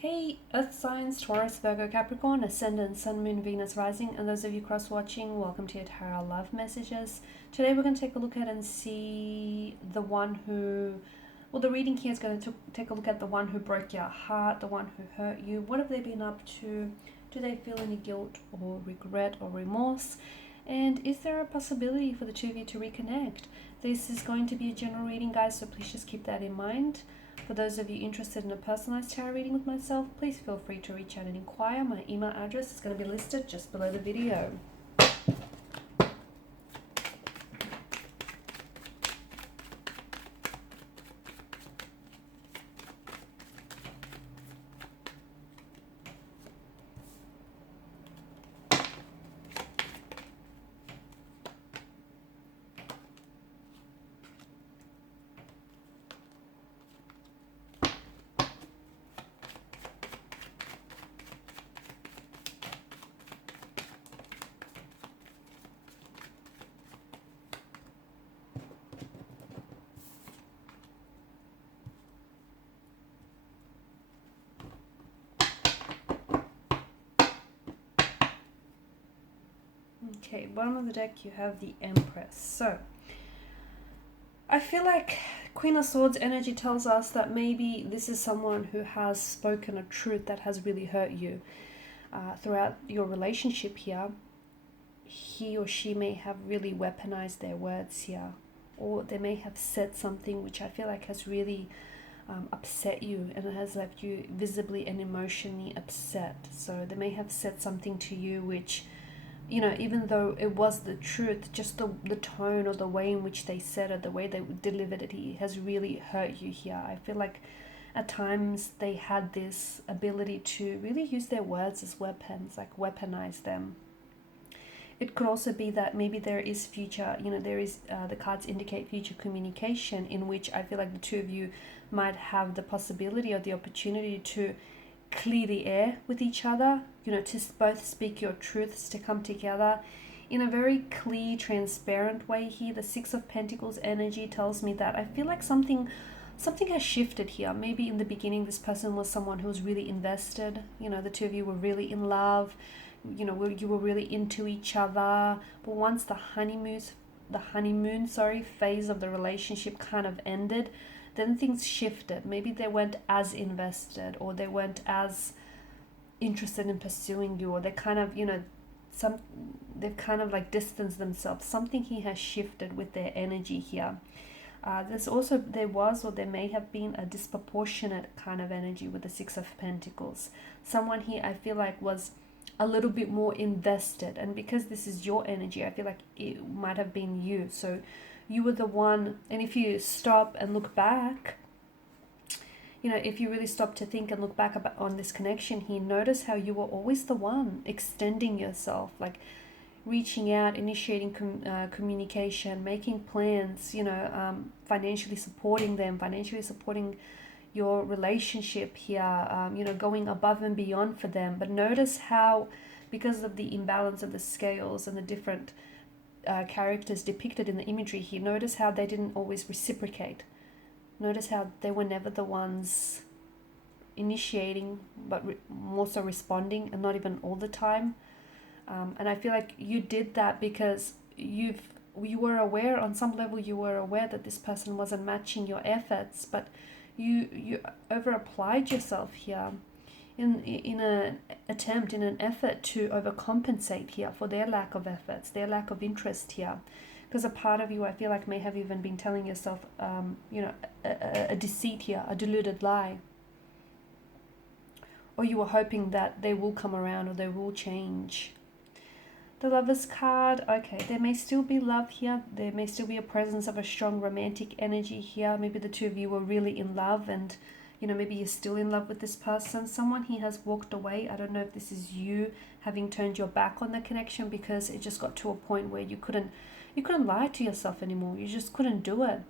Hey, Earth signs, Taurus, Virgo, Capricorn, Ascendant, Sun, Moon, Venus, Rising, and those of you cross-watching, welcome to your Tarot Love Messages. Today we're going to take a look at and see the one who, well, the reading here is going to take a look at the one who broke your heart, the one who hurt you. What have they been up to? Do they feel any guilt or regret or remorse? And is there a possibility for the two of you to reconnect? This is going to be a general reading, guys, so please just keep that in mind. For those of you interested in a personalized tarot reading with myself, please feel free to reach out and inquire. My email address is going to be listed just below the video. Okay, bottom of the deck you have the Empress. So, I feel like Queen of Swords energy tells us that maybe this is someone who has spoken a truth that has really hurt you. Throughout your relationship here, he or she may have really weaponized their words here. Or they may have said something which I feel like has really upset you and has left you visibly and emotionally upset. So they may have said something to you which, you know, even though it was the truth, just the tone or the way in which they said it, the way they delivered it, has really hurt you here. I feel like at times they had this ability to really use their words as weapons, like weaponize them. It could also be that maybe there is future, you know, there is, the cards indicate future communication in which I feel like the two of you might have the possibility or the opportunity to clear the air with each other, you know, to both speak your truths, to come together in a very clear, transparent way here. The Six of Pentacles energy tells me that I feel like something has shifted here. Maybe in the beginning this person was someone who was really invested, you know, the two of you were really in love, you know, you were really into each other. But once the honeymoon phase of the relationship kind of ended, then things shifted. Maybe they weren't as invested, or they weren't as interested in pursuing you, or they kind of, you know, they've kind of like distanced themselves. Something here has shifted with their energy here. There may have been a disproportionate kind of energy with the Six of Pentacles. Someone here I feel like was a little bit more invested, and because this is your energy, I feel like it might have been you. So you were the one, and if you stop and look back, you know, if you really stop to think and look back on this connection here, notice how you were always the one extending yourself, like reaching out, initiating communication, making plans, you know, financially supporting them, financially supporting your relationship here, you know, going above and beyond for them. But notice how, because of the imbalance of the scales and the different characters depicted in the imagery here, notice how they didn't always reciprocate. Notice how they were never the ones initiating, but more so responding, and not even all the time. And I feel like you did that because you were aware, on some level you were aware that this person wasn't matching your efforts, but you over applied yourself here in an effort to overcompensate here for their lack of efforts, their lack of interest here. Because a part of you, I feel like, may have even been telling yourself, you know, a deceit here, a deluded lie. Or you were hoping that they will come around or they will change. The Lover's card, okay, there may still be love here. There may still be a presence of a strong romantic energy here. Maybe the two of you were really in love, and, you know, maybe you're still in love with this person. Someone here has walked away. I don't know if this is you having turned your back on the connection because it just got to a point where you couldn't lie to yourself anymore. You just couldn't do it.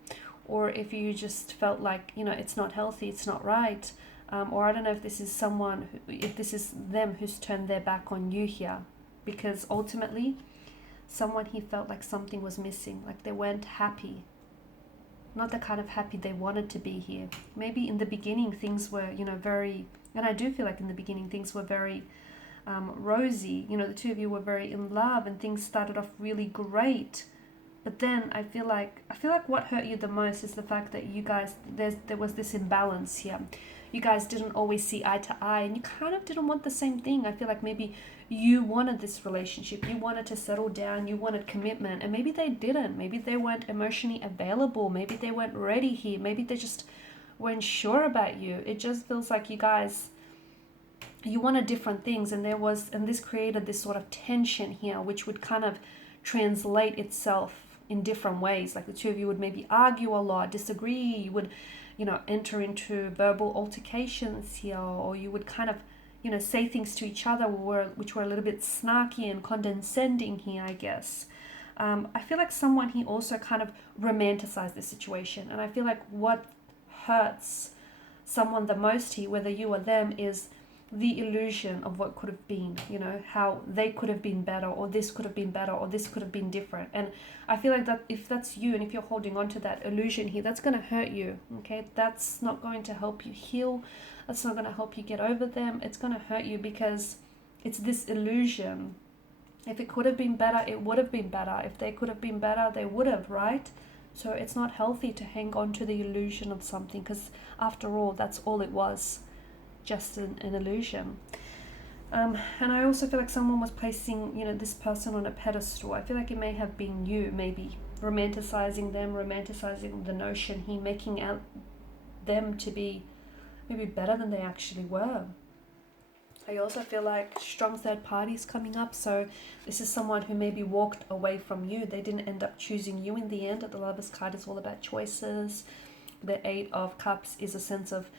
Or if you just felt like, you know, it's not healthy, it's not right. Or I don't know if this is if this is them who's turned their back on you here. Because ultimately, someone he felt like something was missing, like they weren't happy. not the kind of happy they wanted to be here. Maybe in the beginning things were, very, and I do feel like in the beginning things were very rosy. The two of you were very in love and things started off really great. But then I feel like what hurt you the most is the fact that you guys, there was this imbalance here. You guys didn't always see eye to eye, and you kind of didn't want the same thing. I feel like maybe you wanted this relationship, you wanted to settle down, you wanted commitment, and maybe they didn't. Maybe they weren't emotionally available, maybe they weren't ready here, maybe they just weren't sure about you. It just feels like you guys, you wanted different things, and this created this sort of tension here, which would kind of translate itself in different ways. Like the two of you would maybe argue a lot, disagree, you would enter into verbal altercations here, or you would kind of say things to each other which were a little bit snarky and condescending here, I guess. I feel like someone here also kind of romanticized the situation, and I feel like what hurts someone the most here, whether you or them, is the illusion of what could have been, how they could have been better, or this could have been better, or this could have been different. And I feel like that if that's you, and if you're holding on to that illusion here, that's going to hurt you, okay? That's not going to help you heal. That's not going to help you get over them. It's going to hurt you because it's this illusion. If it could have been better, it would have been better. If they could have been better, they would have, right? So it's not healthy to hang on to the illusion of something, because after all, that's all it was. Just an illusion. And I also feel like someone was placing this person on a pedestal. I feel like it may have been you, maybe romanticizing them, romanticizing the notion here, making out them to be maybe better than they actually were. I also feel like strong third parties coming up. So this is someone who maybe walked away from you. They didn't end up choosing you in the end. The Lover's card is all about choices. The Eight of Cups is a sense of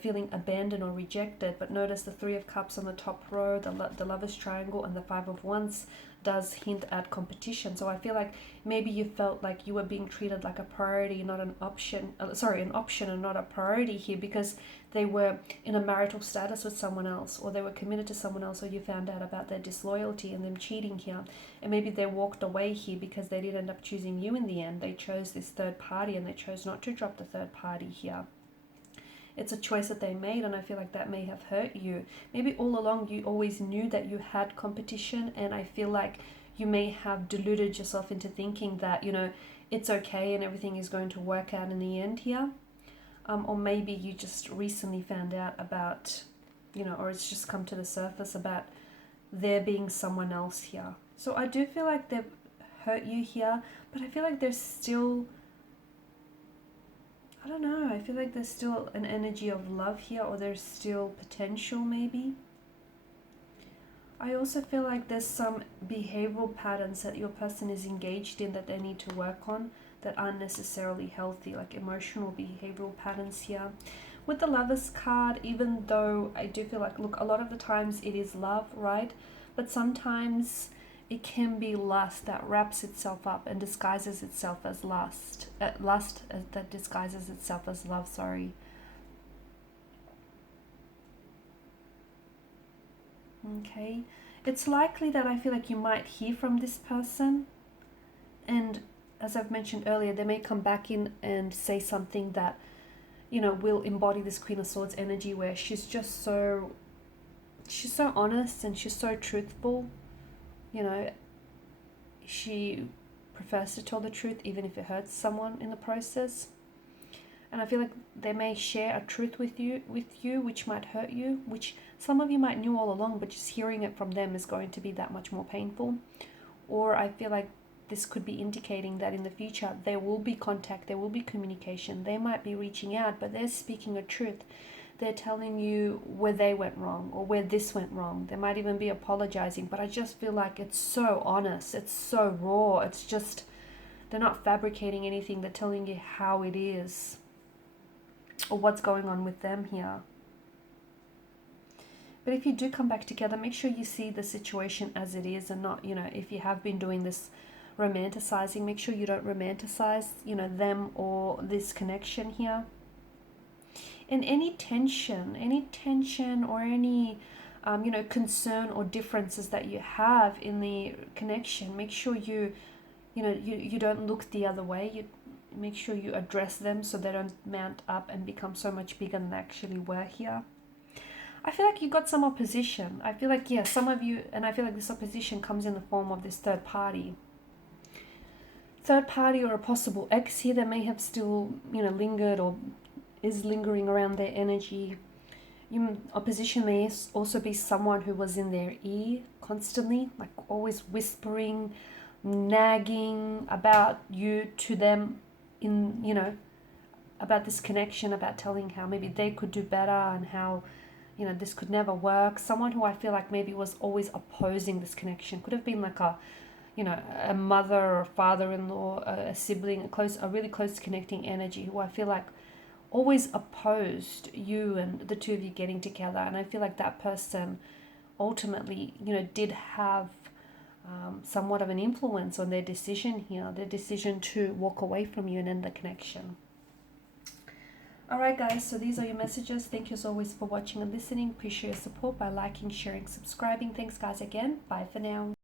feeling abandoned or rejected. But notice the Three of Cups on the top row, the Lover's Triangle, and the Five of Wands does hint at competition. So I feel like maybe you felt like you were being treated like a priority, not an option. An option and not a priority here, because they were in a marital status with someone else, or they were committed to someone else, or you found out about their disloyalty and them cheating here. And maybe they walked away here because they didn't end up choosing you in the end. They chose this third party, and they chose not to drop the third party here. It's a choice that they made, and I feel like that may have hurt you. Maybe all along you always knew that you had competition, and I feel like you may have deluded yourself into thinking that, it's okay and everything is going to work out in the end here. Or maybe you just recently found out about, or it's just come to the surface about there being someone else here. So I do feel like they've hurt you here, but I feel like there's still, I don't know, I feel like there's still an energy of love here, or there's still potential maybe. I also feel like there's some behavioral patterns that your person is engaged in that they need to work on that aren't necessarily healthy, like emotional behavioral patterns here. With the Lover's card, even though I do feel like, look, a lot of the times it is love, right? But sometimes it can be lust that wraps itself up and disguises itself as lust. That disguises itself as love, sorry. Okay. It's likely that I feel like you might hear from this person, and as I've mentioned earlier, they may come back in and say something that, will embody this Queen of Swords energy, where she's so honest and she's so truthful. She prefers to tell the truth even if it hurts someone in the process. And I feel like they may share a truth with you which might hurt you, which some of you might knew all along, but just hearing it from them is going to be that much more painful. Or I feel like this could be indicating that in the future there will be contact, there will be communication. They might be reaching out, but they're speaking a truth. They're telling you where they went wrong or where this went wrong. They might even be apologizing, but I just feel like it's so honest, it's so raw. It's just, they're not fabricating anything. They're telling you how it is or what's going on with them here. But if you do come back together, make sure you see the situation as it is, and not, if you have been doing this romanticizing, make sure you don't romanticize, them or this connection here. And any tension or any, concern or differences that you have in the connection, make sure you don't look the other way. make sure you address them so they don't mount up and become so much bigger than they actually were here. I feel like you got some opposition. I feel like, yeah, some of you, and I feel like this opposition comes in the form of this third party. Third party or a possible ex here that may have still, lingered or is lingering around their energy. Opposition may also be someone who was in their ear constantly, like always whispering, nagging about you to them about this connection, about telling how maybe they could do better and how, this could never work. Someone who I feel like maybe was always opposing this connection. Could have been like a mother or a father-in-law, a sibling, a really close connecting energy who I feel like always opposed you and the two of you getting together. And I feel like that person ultimately, did have somewhat of an influence on their decision here, their decision to walk away from you and end the connection. Alright guys, so these are your messages. Thank you as always for watching and listening. Appreciate your support by liking, sharing, subscribing. Thanks guys again. Bye for now.